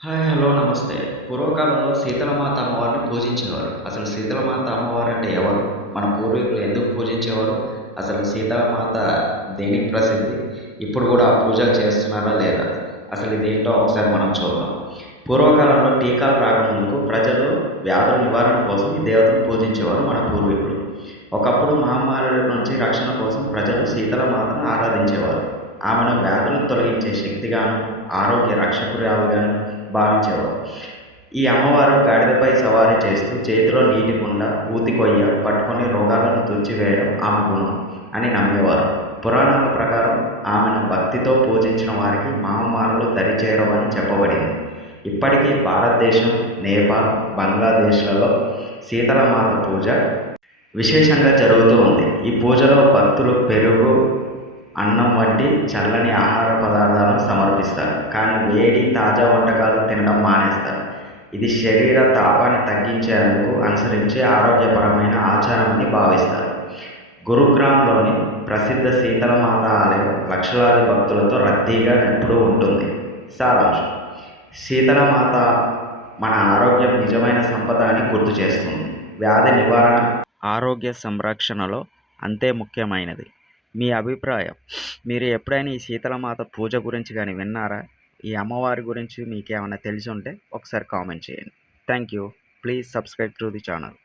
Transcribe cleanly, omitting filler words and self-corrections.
Hi! Hello! నమస్తే. పూర్వకాలంలో శీతలమాత అమ్మవారిని పూజించేవారు. అసలు శీతలమాత అమ్మవారంటే ఎవరు? మన పూర్వీకులు ఎందుకు పూజించేవారు? అసలు సీతామాత దేనికి ప్రసిద్ధి? ఇప్పుడు కూడా ఆ పూజలు చేస్తున్నారా లేదా? అసలు ఇదేంటో ఒకసారి మనం చూద్దాం. పూర్వకాలంలో టీకాలు రాకముందుకు ప్రజలు వ్యాధుల నివారణ కోసం ఈ దేవతను పూజించేవారు మన పూర్వీకులు. ఒకప్పుడు మహమ్మారుల నుంచి రక్షణ కోసం ప్రజలు శీతలమాతను ఆరాధించేవారు. ఆమెను వ్యాధులను తొలగించే శక్తిగాను, ఆరోగ్య రక్షకురాలుగాను భావించేవారు. ఈ అమ్మవారు గాడిదపై సవారీ చేస్తూ చేతిలో నీటి కుండ, ఊతి కొయ్య పట్టుకొని రోగాలను తుడిచివేయడం ఆమె గుణం అని నమ్మేవారు. పురాణాల ప్రకారం ఆమెను భక్తితో పూజించిన వారికి మహమ్మారులు దరిచేరవని చెప్పబడింది. ఇప్పటికీ భారతదేశం, నేపాల్, బంగ్లాదేశ్లలో శీతలమాత పూజ విశేషంగా జరుగుతూ ఉంది. ఈ పూజలో భక్తులు పెరుగు, అన్నం వంటి చల్లని ఆహార పదార్థాలను సమర్పిస్తారు. కానీ వేడి, తాజా వంటకాలు తినడం మానేస్తారు. ఇది శరీర తాపాన్ని తగ్గించేందుకు అనుసరించే ఆరోగ్యపరమైన ఆచారమని భావిస్తారు. గురుగ్రామ్లోని ప్రసిద్ధ శీతలమాత ఆలయం లక్షలాది భక్తులతో రద్దీగా ఎప్పుడూ ఉంటుంది. సారాంశం: శీతలమాత మన ఆరోగ్యం నిజమైన సంపద అని గుర్తు చేస్తుంది. వ్యాధి నివారణ, ఆరోగ్య సంరక్షణలో అంతే ముఖ్యమైనది. మీ అభిప్రాయం? మీరు ఎప్పుడైనా ఈ శీతలమాత పూజ గురించి కానీ విన్నారా? ఈ అమ్మవారి గురించి మీకేమైనా తెలిసి ఉంటే ఒకసారి కామెంట్ చేయండి. Thank you. Please subscribe to the channel.